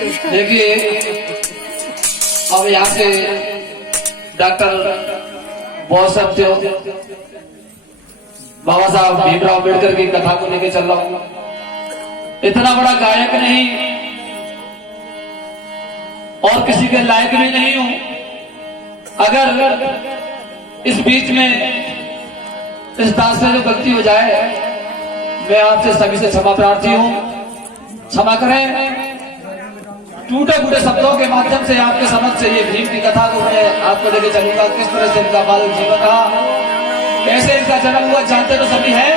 देखिए अब यहाँ से डॉक्टर बहुत सत्य बाबा साहब भीमराव अम्बेडकर की कथा को लेकर चल रहा हूँ। इतना बड़ा गायक नहीं और किसी के लायक भी नहीं हूं। अगर इस बीच में इस दास में जो गलती हो जाए, मैं आपसे सभी से क्षमा प्रार्थी हूं, क्षमा करें। टूटे फूटे शब्दों के माध्यम से आपके समझ से ये भीम की कथा को मैं आपको लेके चलूंगा। किस तरह से इनका बाल जीवन रहा, कैसे इनका जन्म हुआ, जानते तो सभी है।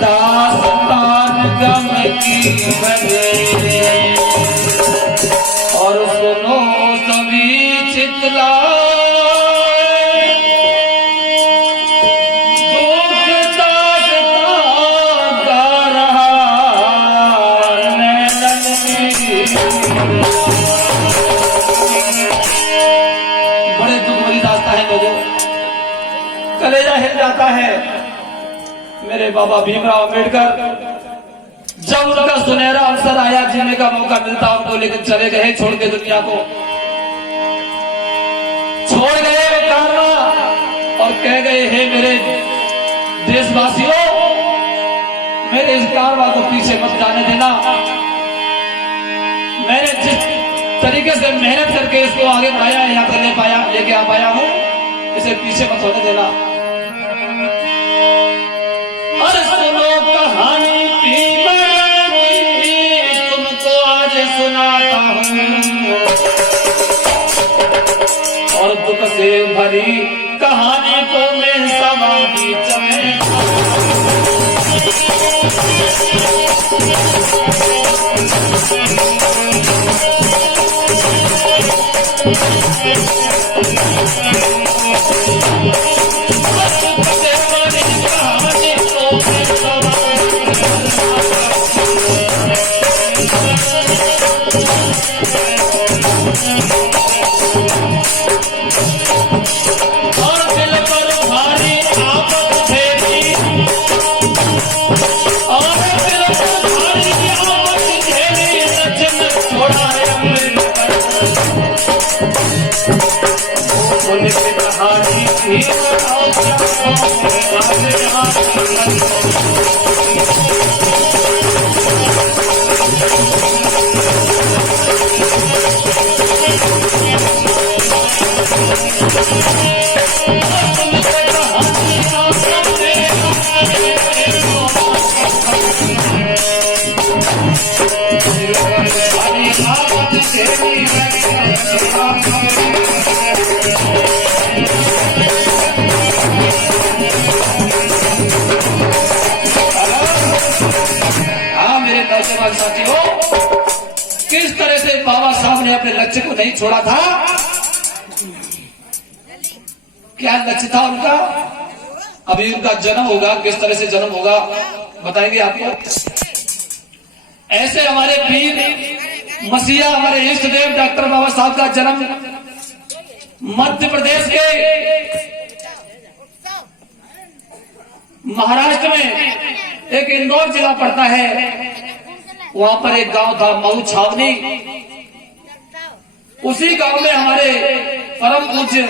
दास्तान गम की बने और सुनो सभी चितला बड़े दुख भरी दास्तां है लोगों, कलेजा हिल जाता है। मेरे बाबा भीमराव अम्बेडकर जब उनका सुनहरा अवसर आया, जीने का मौका मिलता, उनको लेकर चले गए, छोड़ के दुनिया को छोड़ गए कारवा और कह गए, हे मेरे देशवासियों, मेरे इस कारवा को पीछे मत जाने देना। मैंने जिस तरीके से मेहनत करके इसको आगे बढ़ाया है, यहाँ तक लेके आ पाया हूँ, इसे पीछे मत होने देना। और सुनो कहानी तुमको आज सुनाता हूँ, और दुख से भरी कहानी को मैं समाधि साथियों, किस तरह से बाबा साहब ने अपने लक्ष्य को नहीं छोड़ा था। क्या लक्ष्य था उनका? अभी उनका जन्म होगा, किस तरह से जन्म होगा बताएंगे आपको। ऐसे हमारे वीर मसीहा, हमारे इष्ट देव डॉक्टर बाबा साहब का जन्म मध्य प्रदेश के महाराष्ट्र में एक इंदौर जिला पड़ता है। वहां पर एक गांव था मऊ छावनी। उसी गांव में हमारे परम पूज्य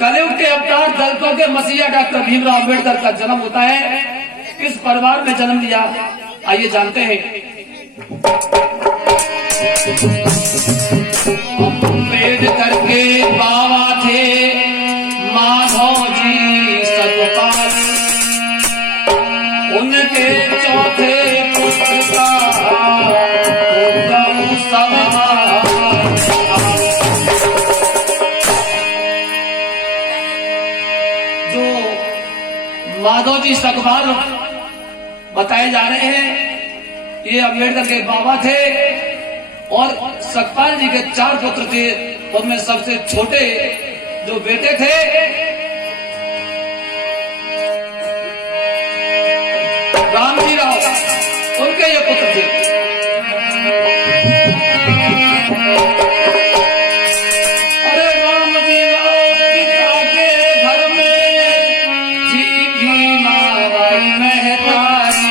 कलयुग के अवतार दलितों के मसीहा डॉक्टर भीमराव अम्बेडकर का जन्म होता है। किस परिवार में जन्म लिया, आइए जानते हैं। अम्बेडकर के बाबा थे माधव जी सतपाल, उनके चौथे पुत्र का जो माधव जी सकपाल बताए जा रहे हैं, ये अम्बेडकर के बाबा थे। और सकपाल जी के 4 पुत्र थे, उनमें सबसे छोटे जो बेटे थे रामजी राव, उनके ये पुत्र थे। अरे रामजी राव पिता के घर में जी भीमाबाई महतारी,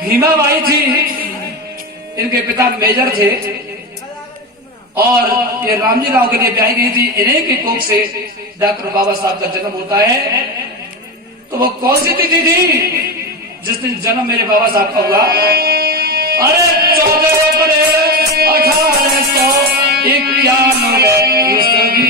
भीमाबाई थी, इनके पिता मेजर थे और ये रामजी राव के लिए ब्याही गई थी। इन्हीं की कोख से डॉक्टर बाबा साहब का जन्म होता है। तो वो कौन सी तिथि थी जिस दिन जन्म मेरे बाबा साहब का हुआ? अरे 14 अप्रैल 1891 ईस्वी।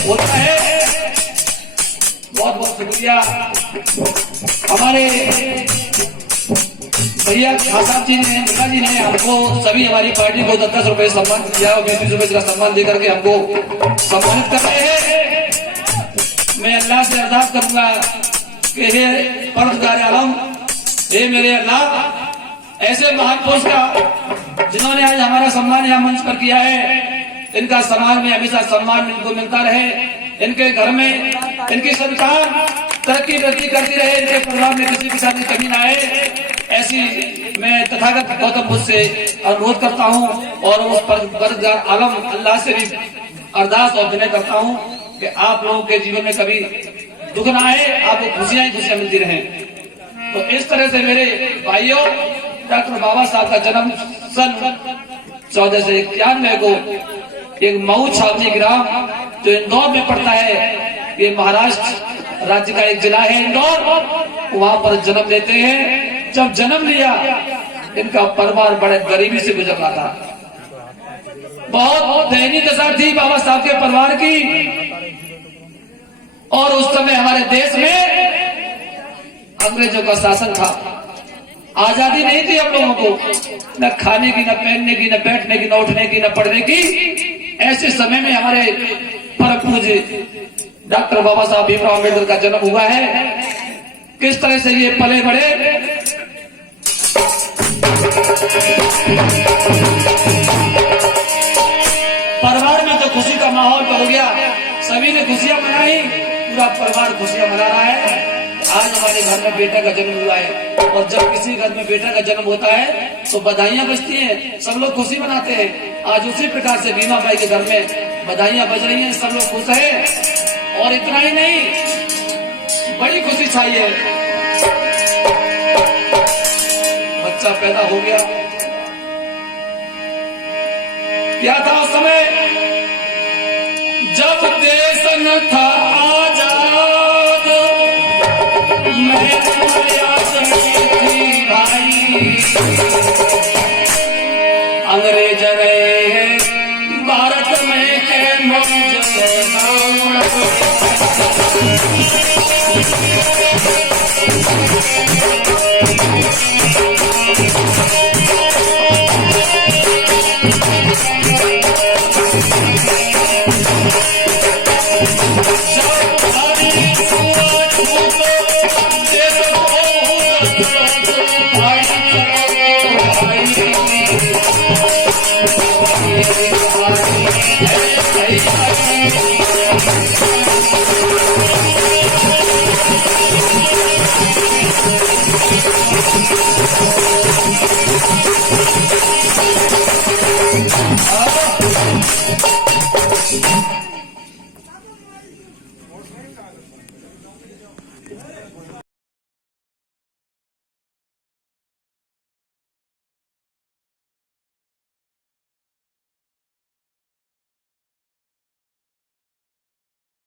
होता है। बहुत बहुत शुक्रिया हमारे भैया खान साहब जी ने, मुन्ना जी ने हमको सभी हमारी पार्टी को 10-10 रुपए सम्मान किया और 20-20 रुपए का सम्मान देकर के हमको सम्मानित कर रहे हैं। मैं अल्लाह से अरदास करूंगा कि हे परवरदिगार आलम, हे मेरे अल्लाह, ऐसे महान पुरुष का जिन्होंने आज हमारा सम्मान यहाँ मंच पर किया है, इनका समाज में हमेशा सम्मान इनको मिलता रहे। इनके घर में इनकी संतान तरक्की वृद्धि करती रहे, इनके परिवार में किसी के साथ कमी न आए, ऐसी मैं तथागत गौतम बुद्ध से अनुरोध करता हूँ और उस परवरदिगार आलम अल्लाह से भी अरदास और विनय करता हूँ कि आप लोगों के जीवन में कभी दुख न आए, आपको खुशियां ही खुशियां मिलती रहें। तो इस तरह से मेरे भाइयों, डॉक्टर बाबा साहब का जन्म सन 1491 को एक मऊ छावनी ग्राम जो इंदौर में पड़ता है, ये महाराष्ट्र राज्य का एक जिला है इंदौर, वहां पर जन्म लेते हैं। जब जन्म लिया, इनका परिवार बड़े गरीबी से गुजर रहा था। बहुत दयनीय दशा थी बाबा साहब के परिवार की। और उस समय हमारे देश में अंग्रेजों का शासन था, आजादी नहीं थी हम लोगों को, न खाने की, न पहनने की, न बैठने की, न उठने की, न पढ़ने की। ऐसे समय में हमारे परम पूज्य डॉक्टर बाबा साहब भीमराव अम्बेडकर का जन्म हुआ है। किस तरह से ये पले बड़े, परिवार में तो खुशी का माहौल हो गया, सभी ने खुशियां मनाई, पूरा परिवार खुशियां मना रहा है। आज हमारे घर में बेटा का जन्म हुआ है और जब किसी घर में बेटा का जन्म होता है तो बधाइयां बजती हैं, सब लोग खुशी मनाते हैं। आज उसी प्रकार से भीमाबाई के घर में बधाइयां बज रही हैं, सब लोग खुश हैं। और इतना ही नहीं, बड़ी खुशी छाई है, बच्चा पैदा हो गया। क्या था उस समय, जब देश न था आजाद, मैं याद थी भाई, अंग्रेज रहे भारत में के